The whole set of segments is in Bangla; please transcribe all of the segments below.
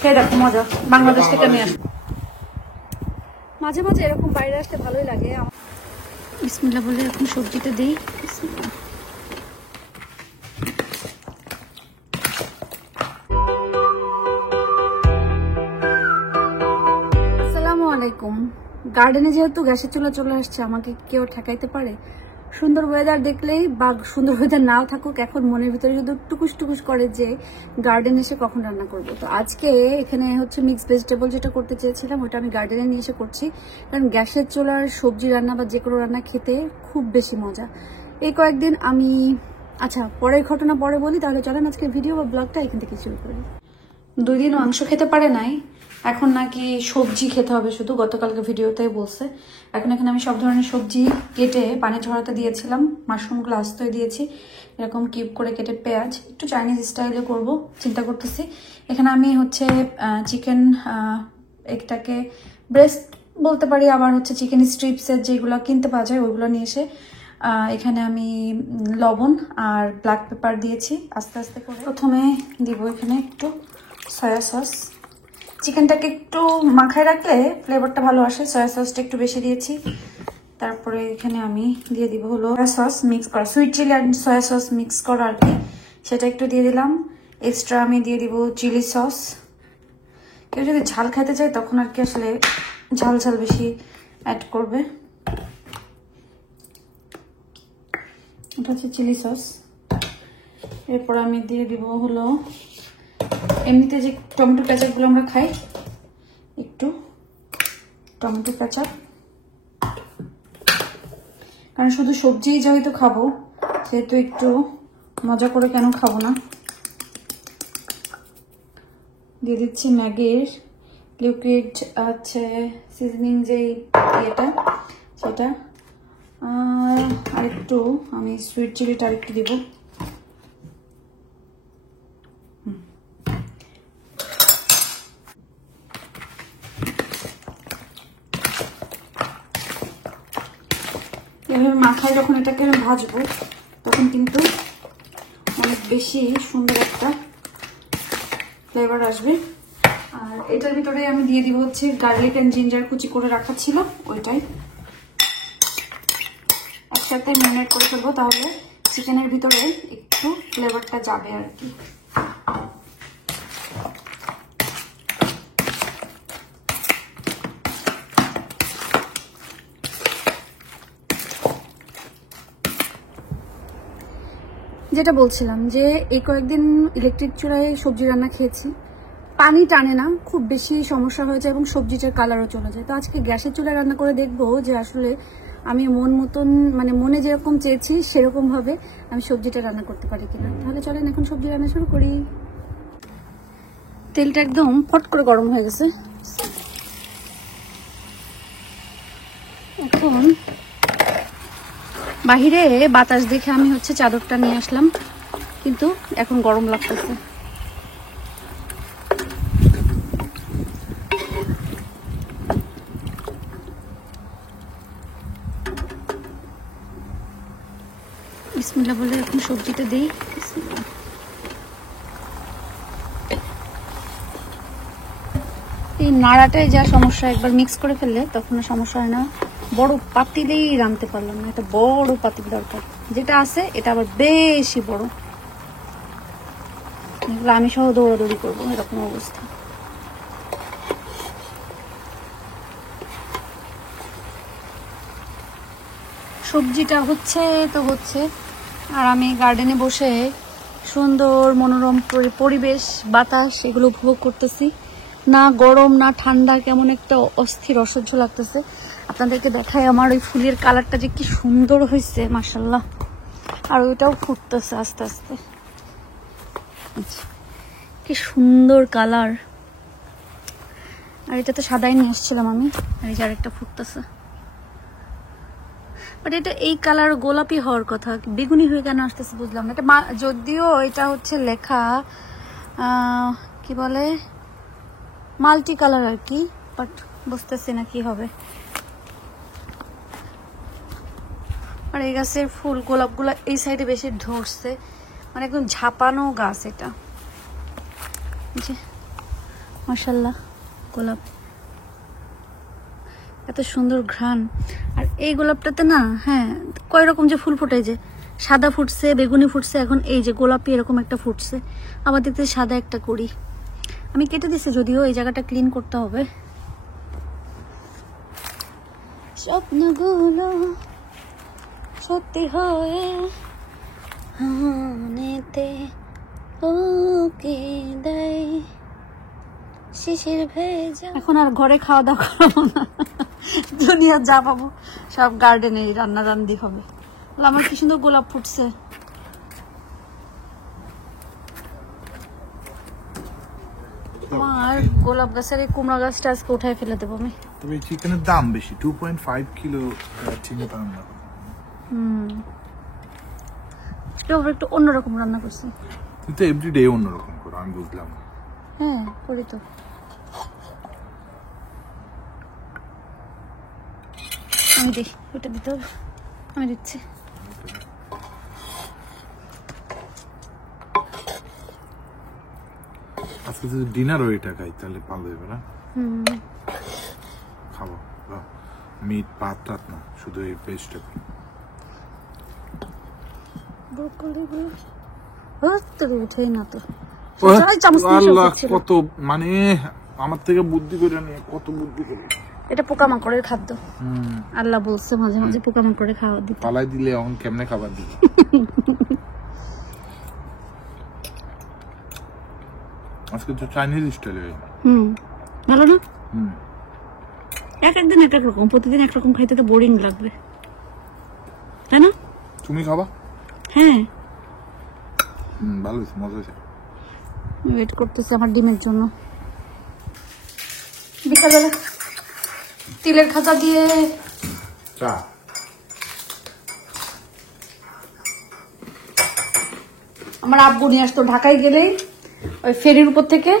খেয়ে দেখো মজা, বাংলাদেশ থেকে নিয়ে আসো। মাঝে মাঝে এরকম বাইরে আসতে ভালোই লাগে। বিসমিল্লাহ বলে এরকম সবজিতে দিই। আসসালামু আলাইকুম। গার্ডেনে যেহেতু গ্যাসের চুলা চলে আসছে, আমাকে কেউ ঠেকাইতে পারে? সুন্দর ওয়েদার দেখলেই বা সুন্দর ওয়েদার নাও থাকুক, এখন মনের ভিতরে শুধু টুকুস টুকুস করে যে গার্ডেনে এসে কখন রান্না করব। তো আজকে এখানে হচ্ছে মিক্স ভেজিটেবল যেটা করতে চেয়েছিলাম, ওটা আমি গার্ডেনে নিয়ে এসে করছি। কারণ গ্যাসের চুলার সবজি রান্না বা যে কোনো রান্না খেতে খুব বেশি মজা। এই কয়েকদিন আমি পরের ঘটনা পরে বলি, তাহলে চলেন আজকে ভিডিও বা ব্লগটা এখান থেকে শুরু করি। 2 দিন মাংস খেতে পারে নাই, এখন নাকি সবজি খেতে হবে শুধু, গতকালকে ভিডিওতেই বলছে। এখন এখানে আমি সব ধরনের সবজি কেটে পানি ঝরাতে দিয়েছিলাম, মাশরুমগুলো আস্তই দিয়েছি, এরকম কিউব করে কেটে পেঁয়াজ একটু চাইনিজ স্টাইলে করব চিন্তা করতেছি। এখানে আমি হচ্ছে চিকেন একটাকে ব্রেস্ট বলতে পারি, আবার হচ্ছে চিকেন স্ট্রিপসের যেগুলো কিনতে পাওয়া যায় ওইগুলো নিয়ে এসে এখানে আমি লবণ আর ব্ল্যাক পেপার দিয়েছি আস্তে আস্তে করে। প্রথমে দিব এখানে একটু সয়া সস। চিকেনটাকে একটু মাখায় রাখলে ফ্লেভারটা ভালো আসে, সয়া সসটা একটু বেশি দিয়েছি। তারপরে এখানে আমি দিয়ে দিব হলো সয়া সস মিক্স করা, সুইট চিলি আর সয়া সস মিক্স করা আর কি, সেটা একটু দিয়ে দিলাম। এক্সট্রা আমি দিয়ে দিব চিলি সস। কেউ যদি ঝাল খেতে চায় তখন আর কি আসলে ঝাল ঝাল বেশি অ্যাড করবে। এটা হচ্ছে চিলি সস। এরপর আমি দিয়ে দিব হলো এমনিতে যে টমেটো কেচাপগুলো আমরা খাই, একটু টমেটো কেচাপ, কারণ শুধু সবজি যেহেতু খাবো সেহেতু একটু মজা করে কেন খাবো না। দিয়ে দিচ্ছি ম্যাগির লিকুইড আছে সিজনিং যেই ইয়েটা সেটা, আর একটু আমি সুইট চিলিটা আরেকটু দিব। এভাবে মাথায় যখন এটাকে ভাজবো তখন কিন্তু অনেক বেশি সুন্দর একটা ফ্লেভার আসবে। আর এটার ভিতরে আমি দিয়ে দিব হচ্ছে গার্লিক এন্ড জিঞ্জার কুচি করে রাখা ছিল, ওইটাই একসাথে ম্যারিনেট করে ফেলবো, তাহলে চিকেনের ভিতরে একটু ফ্লেভারটা যাবে আর কি। যেটা বলছিলাম যে এই কয়েকদিন ইলেকট্রিক চুলায় সবজি রান্না খেয়েছি, পানি টানে না, খুব বেশি সমস্যা হয়ে যায় এবং সবজিটার কালারও চলে যায়। তো আজকে গ্যাসের চুলায় রান্না করে দেখবো যে আসলে আমি মন মতন মানে মনে যেরকম চেয়েছি সেরকম ভাবে আমি সবজিটা রান্না করতে পারি কিনা। তাহলে চলেন এখন সবজি রান্না শুরু করি। তেলটা একদম ফট করে গরম হয়ে গেছে। এখন বাহিরে বাতাস দেখে আমি হচ্ছে চাদরটা নিয়ে আসলাম, কিন্তু এখন গরম লাগতেছে। বিসমিল্লাহ বলে এখন সবজিটা দিই। এই নাড়াটাই যা সমস্যা, একবার মিক্স করে ফেললে তখন সমস্যা হয় না। বড় পাতিলেই রাঁধতে পারলাম না, একটা বড় পাতিল দরকার, যেটা আছে এটা আবার বেশি বড়, এগুলো আমি সহ দৌড়াদৌড়ি করবো এরকম অবস্থা। সবজিটা হচ্ছে তো হচ্ছে, আর আমি গার্ডেনে বসে সুন্দর মনোরম পরিবেশ, বাতাস এগুলো উপভোগ করতেছি। না গরম না ঠান্ডা, কেমন একটা অস্থির অসহ্য লাগতেছে। আপনাদেরকে দেখাই আমার ওই ফুলের কালারটা যে কি সুন্দর হয়েছে মাশাআল্লাহ, আর ওইটাও ফুটতেছে আস্তে আস্তে, কি সুন্দর কালার। আর এটা তো সাদাই নিয়ে আসছিলাম আমি, আর এই যে আরেকটা ফুটতেছে, বাট এটা এই কালার গোলাপি হওয়ার কথা, বেগুনি হয়ে কেন আসতেছে বুঝলাম না। এটা যদিও এটা হচ্ছে লেখা কি বলে মাল্টি কালার আর কি, বাট বুঝতেছি না কি হবে। আর এই গাছের ফুল গোলাপগুলো এই সাইডে বেশি ধরছে, মানে একদম ঝাপানো গাছ এটা। মাশাআল্লাহ গোলাপ, এত সুন্দর ঘ্রাণ। আর এই গোলাপটাতে না, হ্যাঁ, কয় রকম যে ফুল ফোটে, যে সাদা ফুটছে, বেগুনি ফুটছে, এখন এই যে গোলাপি এরকম একটা ফুটছে। আবার দেখতে সাদা একটা করি, আমি কেটে দিচ্ছি, যদিও এই জায়গাটা ক্লিন করতে হবে। স্বপ্নগুলো সত্যি হয়ে হানেতে ওকে দেয় শিশির ভেজা। এখন আর ঘরে খাওয়া দাওয়া করবো না, দুনিয়া যা পাবো সব গার্ডেনে রান্না রান্দি হবে। আমার কি সুন্দর গোলাপ ফুটছে। আর গোলাপ গাছের এই কুমড়া গাছটা আজকে উঠাই ফেলে দেবো আমি। তবে চিকেনের দাম বেশি, 2.5 কিলো চিকেন রান্না। একটু অন্যরকম রান্না করছি। তুই তো এভরিডে অন্যরকম করো, আমি বুঝলাম। হ্যাঁ করি তো। আমি দিই, ওটা দিতে হবে, আমি দিচ্ছি। আজকে যদি ডিনার ওইটা খাই তাহলে ভালো হবে না? খাবো মিট ভাত টাত না, শুধু এই ভেজিটেবল। উঠেই না তো, কত মানে আমার থেকে বুদ্ধি করে নিয়ে কত বুদ্ধি করে। এটা পোকামাকড়ের খাদ্য, আল্লাহ বলছে মাঝে মাঝে পোকামাকড়ে খাওয়া দিতে। পালাই দিলে এখন কেমনে খাবার দিবে? আজকে তো চাইনিজ স্টাইল। ভালো না? এক একদিন এক এক রকম, প্রতিদিন একরকম খাইতে তো বোরিং লাগবে, তাই না? তুমি খাবা? হ্যাঁ ভালো হয়েছে, মজা হয়েছে। ওয়েট করতেছি আমার ডিমের জন্য। বিকালবেলা তিলের খাজা দিয়ে চা। আমার আব্বু নিয়ে আসতো ঢাকায় গেলেই, ওই ফেরির উপর থেকে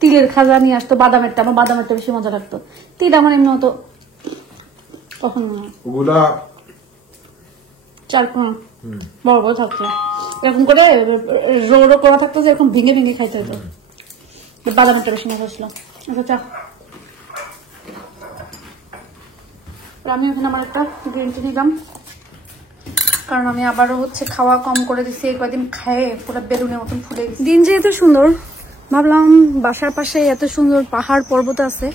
তিলের খাজা নিয়ে আসতো, বাদামেরটা। আমার বাদামেরটা বেশি মজা লাগতো, তিল আমার এমনি হতো তখন ওগুলা 4-5 বড় বড় থাকতো, এরকম করে রো রো করা থাকতো, যে এরকম ভেঙে ভেঙে খাইতে হতো। বাদামেরটা বেশি মজা ছিল। আচ্ছা চা, আমি ওখানে আমার একটা গ্রিন টি নিলাম, কারণ আমি আবারও খাওয়া কম করে দিচ্ছি। এই কয়েকদিন খায়ে পুরো বেলুনের মতন ফুলে গেছে। দিন যেহেতু সুন্দর, ভাবলাম বাসার পাশে এত সুন্দর পাহাড় পর্বত আছে,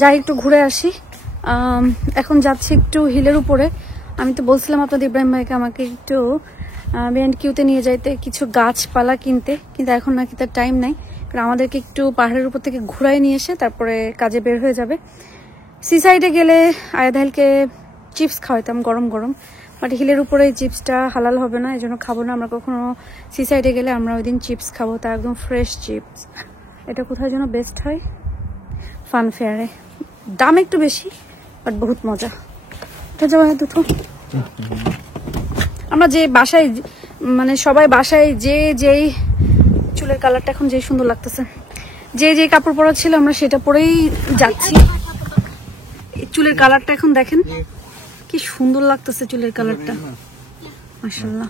যাই একটু ঘুরে আসি। এখন যাচ্ছি একটু হিলের উপরে। আমি তো বলছিলাম আপনাদের ইব্রাহিম ভাইকে আমাকে একটু B&Qতে নিয়ে যাইতে, কিছু গাছপালা কিনতে, কিন্তু এখন নাকি তার টাইম নাই, কারণ আমাদেরকে একটু পাহাড়ের উপর থেকে ঘুরাই নিয়ে এসে তারপরে কাজে বের হয়ে যাবে। সি সাইডে গেলে আয়াদাইলকে চিপস খাওয়াইতাম গরম গরম, বাট হিলের উপরে চিপসটা হালাল হবে না, এই জন্য খাবো না আমরা কখনো। সি সাইডে গেলে আমরা ওই দিন চিপস খাবো, তা একদম ফ্রেশ চিপস। এটা কোথায় যেন বেস্ট হয়? ফান ফেয়ারে, দাম একটু বেশি বাট বহুত মজা। এটা যাওয়া দুটো আমরা যে বাসায়, মানে সবাই বাসায় যেই চুলের কালারটা এখন যে সুন্দর লাগতেছে, যে কাপড় পরা ছিল আমরা সেটা পরেই যাচ্ছি। চুলের কালারটা এখন দেখেন কি সুন্দর লাগতেছে, চুলের কালারটা মাশাআল্লাহ।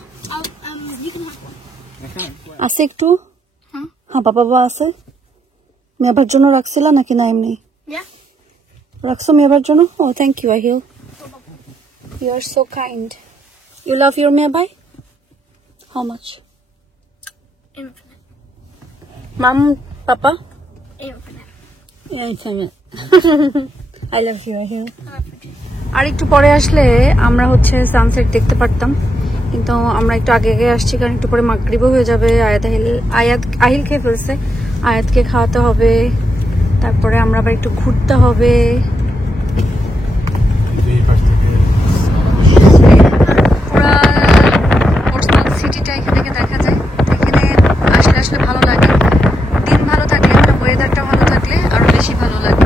আছে একটু, হ্যাঁ বাবা আছে। মেয়েবার জন্য রাখছিল নাকি না এমনি রাখছো মেয়েবার জন্য? Oh thank you Ahil, you are so kind. You love your মেয়েবাই? How much? Mum papa? I love you Ahil. আর একটু পরে আসলে আমরা সানসেট দেখতে পারতাম, কিন্তু আমরা একটু আগে আগে আসছি, কারণ একটু পরে মাগরিবও হয়ে যাবে। আহিল খেয়ে ফেলছে, আয়াতকে খাওয়াতে হবে, তারপরে আমরা আবার একটু ঘুরতে হবে। পুরা ওসমান সিটিটা এখান থেকে দেখা যায়, এখানে আসলে ভালো লাগে। দিন ভালো থাকলে, ওয়েদারটা ভালো থাকলে আরো বেশি ভালো লাগে।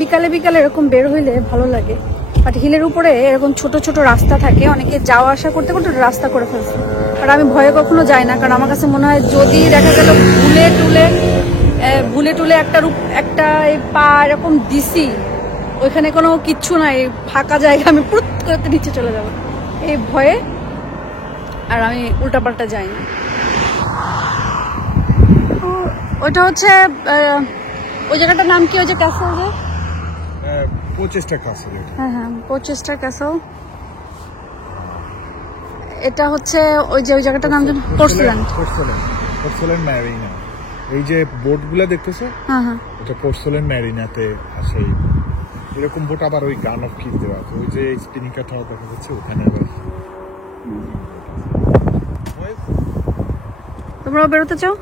বিকালে বিকালে এরকম বের হইলে ভালো লাগে, বাট হিলের উপরে এরকম ছোট ছোট রাস্তা থাকে, অনেকে যাওয়া আসা করতে করতে রাস্তা করে ফেলছে। আর আমি ভয়ে কখনো যাই না, কারণ আমার কাছে মনে হয় যদি দেখা গেল ভুলে টুলে একটা পা এরকম দিছি, ওইখানে কোনো কিচ্ছু নাই, ফাঁকা জায়গা, আমি পুরুত করতে নিচে চলে যাব এই ভয়ে, আর আমি উল্টাপাল্টা যাই না। ওইটা হচ্ছে ওই জায়গাটার নাম কি? ওই যে ক্যাসেল, যে পোচেস্টার ক্যাসেল। হ্যাঁ হ্যাঁ, পোচেস্টার ক্যাসেল। এটা হচ্ছে ওই যে ওই জায়গাটার নাম যেন পোর্সেলেন ম্যারিনা। এই যে বোটগুলো দেখতেছো, হ্যাঁ হ্যাঁ, এটা পোর্সেলেন ম্যারিনাতে আসে। এরকম বোট আবার ওই গান অফ কিস দেওয়া আছে, ওই যে স্পিনিকা টাওয়ার দেখা যাচ্ছে ওখানে। আবার তোমরাও বেরোতে চাও?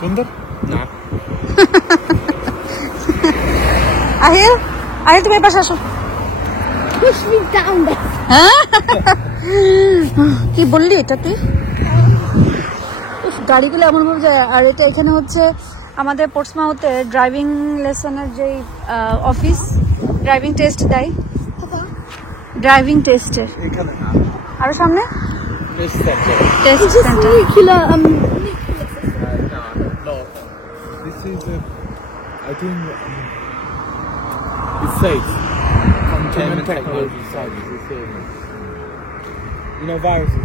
সুন্দর না? আহিল, আহিল তুমি এই পাশে আসো। কি বললি এটা তুই? গাড়িগুলো এমন ভাবে যায়। আর এটা এখানে হচ্ছে আমাদের পোর্টসমাউথে ড্রাইভিং লেসনের যে অফিস, ড্রাইভিং টেস্ট দেয়, ড্রাইভিং টেস্টের আরো সামনে test centre. I think it's safe. From technology side, it's safe. You know, viruses.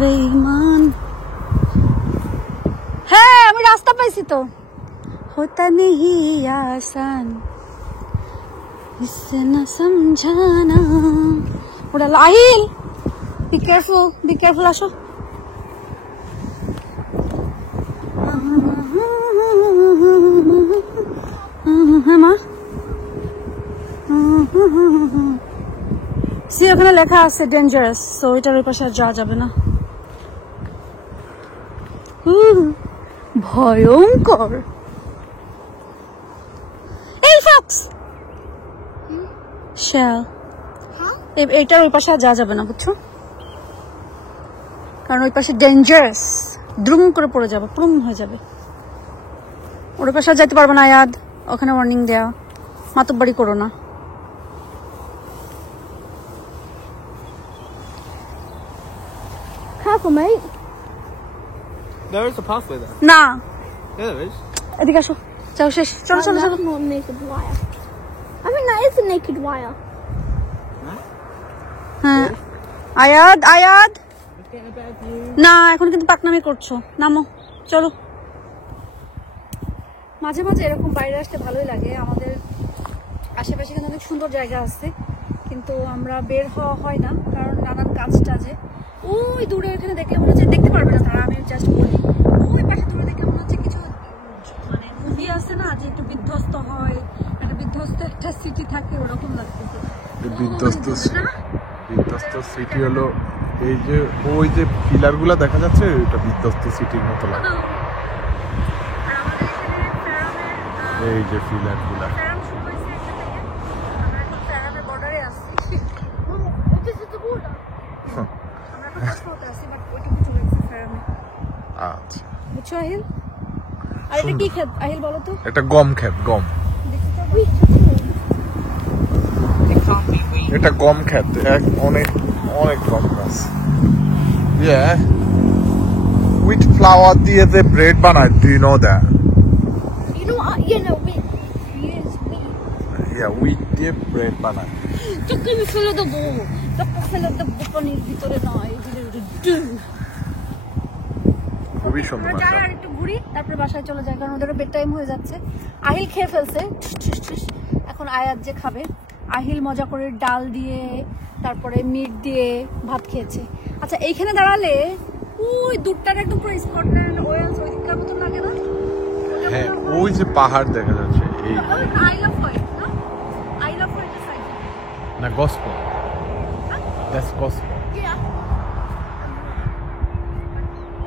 बेईमान। হ্যাঁ আমি রাস্তা পাইছি তো। होता नहीं आसान इससे न समझाना। ওটা আহিল, বি কেয়ারফুল, আসো। হ্যাঁ মা, ওখানে লেখা আছে ডেঞ্জারাস, সো এটার ওই পাশে আর যাওয়া যাবে না। ভয়ঙ্কর। এই ফক্স শ্যাল, এইটার ওই পাশে আর যাওয়া যাবে না, বুঝছো? কারণ ওই পাশে ডেঞ্জারাস, দ্রুম করে পড়ে যাবে, প্লুম হয়ে যাবে। ওর পাশে আর যাইতে পারবে না আয়াদ, ওখানে ওয়ার্নিং দেয়া, মাতব্বাড়ি করো না। Careful, mate. There is a pathway there. না, Yeah, there is. এদিকে আসো, যাও শেষ, চলো চলো চলো। That's not naked wire. I think that is a naked wire. হ্যাঁ আয়াদ, না এখন কিন্তু পাকনামি করছো, নামো, চলো। মাঝে মাঝে এরকম বাইরে আসতে ভালোই লাগে। আমাদের আশেপাশে কিন্তু অনেক সুন্দর জায়গা আছে, কিন্তু আমরা বের হওয়া হয় না, কারণ নানান কাজ টাজে। ওই দূরে এখানে দেখলে মনে হচ্ছে, দেখতে পারবে না তারা, আমি জাস্ট বলি, ওই পাশে দূরে দেখলে মনে হচ্ছে কিছু মানে মুভি আছে না, যে একটু বিধ্বস্ত হয়, একটা বিধ্বস্ত একটা সিটি থাকে, ওরকম লাগতেছে। বিধ্বস্ত সিটি হলো এই যে ওই যে পিলার গুলা দেখা যাচ্ছে, ওইটা বিধ্বস্ত সিটির মতো লাগে। এই যে পিলার গুলা, আচ্ছা বুঝছো আহিল? আর এটা কি ক্ষেত আহিল বলো তো? এটা গম ক্ষেত, গম। এটা গম ক্ষেত, অনেক অনেক গম গাছ। Yeah, wheat flour দিয়ে যে ব্রেড বানায়, do you know that? You know what? Yeah, no, wheat. Yes, wheat. Yeah, wheat দিয়ে ব্রেড বানায়। তোকে আমি ফেলে দেবো, তোকে ফেলে দেবো পানির ভিতরে, নয় খুবই সুন্দর। যাই আর একটু ঘুরি, তারপরে বাসায় চলে যাই, কারণ ওদেরও বেড টাইম হয়ে যাচ্ছে। আহিল খেয়ে ফেলছে, এখন আয়াত যে খাবে। আহিল মজা করে ডাল দিয়ে, তারপরে মিট দিয়ে ভাত খেয়েছে। আচ্ছা এইখানে দাঁড়ালে ওই দুধটার একদম পুরো স্কটল্যান্ড ওয়েলস ওই দিককার মতন লাগে না? হ্যাঁ, ওই যে পাহাড় দেখা যাচ্ছে, এই আই লাভ হোয়াইট না, আই লাভ হোয়াইট সাইড না, গসপো, দ্যাটস গসপো। Yeah.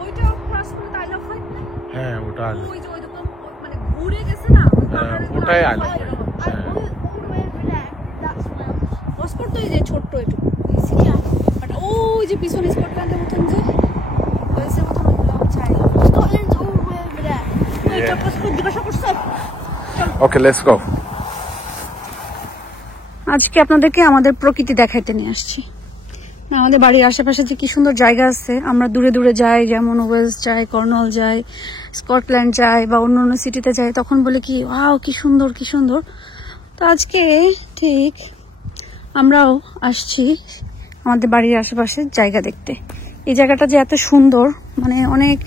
ওইটা ক্রস করে আই লাভ হোয়াইট না? হ্যাঁ, ওটা ওই যে ওই দোকান মানে ঘুরে গেছে না, ওটাই আলো। All the way over there. That's Wales. Passport তো এই যে ছোট্ট এটুকু বাট ওই যে পিছনে স্কটল্যান্ডের মতন যে ওয়েসের মতন ওগুলো হচ্ছে island. Scotland's all the way over there. ওই চক্র জিজ্ঞাসা করছে। Okay, let's go. আজকে আপনাদেরকে আমাদের প্রকৃতি দেখাইতে নিয়ে আসছি। না, আমাদের বাড়ির আশেপাশে যে কি সুন্দর জায়গা আছে, আমরা দূরে দূরে যাই, যেমন ওয়েলস যাই, কর্নওয়াল যাই, স্কটল্যান্ড যাই বা অন্য অন্য সিটিতে যাই, তখন বলে কি ওয়াও কি সুন্দর কি সুন্দর। তো আজকে ঠিক আমরাও আসছি আমাদের বাড়ির আশেপাশে জায়গা দেখতে। এই জায়গাটা যে এত সুন্দর, মানে অনেক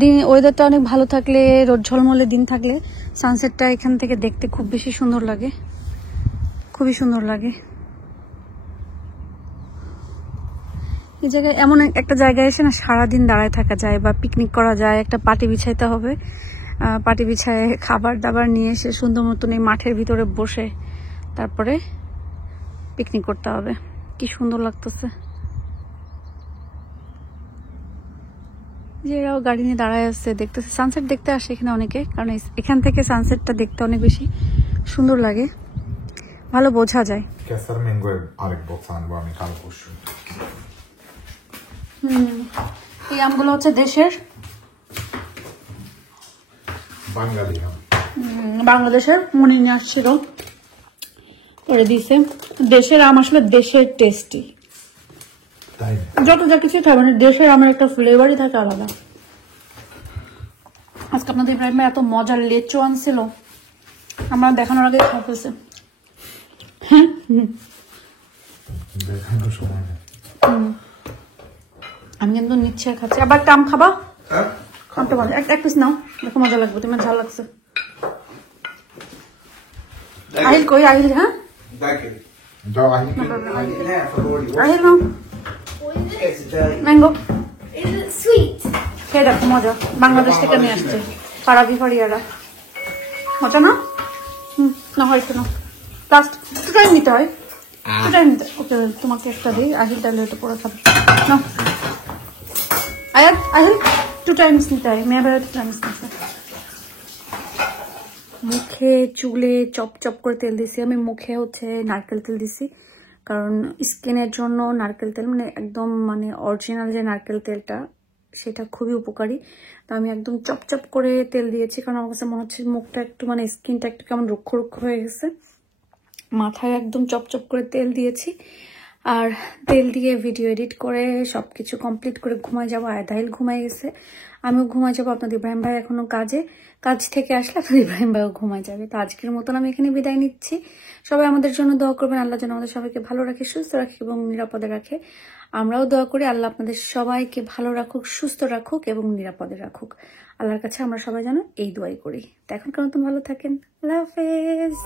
দিন ওয়েদারটা অনেক ভালো থাকলে, রোদ ঝলমলে দিন থাকলে সানসেটটা এখান থেকে দেখতে খুব বেশি সুন্দর লাগে, খুবই সুন্দর লাগে। এই জায়গায় এমন একটা জায়গায় এসে না সারাদিন দাঁড়ায় থাকা যায় বা পিকনিক করা যায়। একটা পাটি বিছাইতে হবে, পাটি বিছায় খাবার দাবার নিয়ে এসে সুন্দর মতন এই মাঠের ভিতরে বসে তারপরে পিকনিক করতে হবে। কি সুন্দর লাগতেছে যে এরাও গাড়ি নিয়ে দাঁড়ায় আছে, দেখতেছে সানসেট দেখতে আসে এখানে অনেকে, কারণ এখান থেকে সানসেটটা দেখতে অনেক বেশি সুন্দর লাগে, ভালো বোঝা যায়। Kesar mango আরেক বক্স আনবো আমি কাল পরশু। এই আমগুলো হচ্ছে দেশের, বাঙালি আম। বাংলাদেশের মনে নিয়ে আসছিল করে দিয়েছে। দেশের আম আসলে দেশের টেস্টি, তাই না? যত যা কিছু খাবে না দেশের আমের একটা ফ্লেভারই থাকে আলাদা। আজকে আপনাদের ইব্রাহিম ভাই এত মজার লেচু আনছিল, আমরা দেখানোর আগে খাওয়া ফেলছে। দেখানোর সময় নেই। আমি কিন্তু নিচ্ছে আর খাচ্ছি। আবার একটা আম খাবা? আমটা মজা, এক পিস নাও, দেখো মজা লাগবে, তোমার ঝাল লাগছে। আহিল কই? আহিল, হ্যাঁ যাও আহি। আহিল নাও What is it? Mango Is it sweet? খেয়ে দেখো, মজা। বাংলাদেশ থেকে নিয়ে আসছে পাড়াবি ফাড়িয়ারা, মজা না? না হয় একটু না, লাস্ট একটু টাইম নিতে হয়, একটু টাইম নিতে। ওকে তোমাকে একটা দিই, আহিল তাহলে এটা পরে খাবে না। আয়াত আহিল টু টাইমস নিতে হয়, মেয়ে বেড়া 2 টাইমস নিতে। মুখে চুলে চপ চপ করে তেল দিছি আমি, মুখে হচ্ছে নারকেল তেল দিছি, কারণ স্কিনের জন্য নারকেল তেল মানে একদম মানে অরিজিনাল যে নারকেল তেলটা সেটা খুবই উপকারী। তো আমি একদম চপ চপ করে তেল দিয়েছি, কারণ আমার কাছে মনে হচ্ছে মুখটা একটু মানে স্কিনটা একটু কেমন রুক্ষ রুক্ষ হয়ে গেছে। মাথায় একদম চপ চপ করে তেল দিয়েছি, আর তেল দিয়ে ভিডিও এডিট করে সবকিছু কমপ্লিট করে ঘুমায় যাবো। আয়াদাইল ঘুমায় গেছে, আমিও ঘুমায় যাবো। আপনাদের ইব্রাহিম ভাই এখনো কাজ থেকে আসলে আপনাদের ইব্রাহিম ভাইও ঘুমায় যাবে। তো আজকের মতন আমি এখানে বিদায় নিচ্ছি। সবাই আমাদের জন্য দোয়া করবেন, আল্লাহ যেন আমাদের সবাইকে ভালো রাখে, সুস্থ রাখে এবং নিরাপদে রাখে। আমরাও দোয়া করি আল্লাহ আপনাদের সবাইকে ভালো রাখুক, সুস্থ রাখুক এবং নিরাপদে রাখুক। আল্লাহর কাছে আমরা সবাই যেন এই দোয়াই করি। তো এখনকার মতন ভালো থাকেন, আল্লাহ হাফেজ।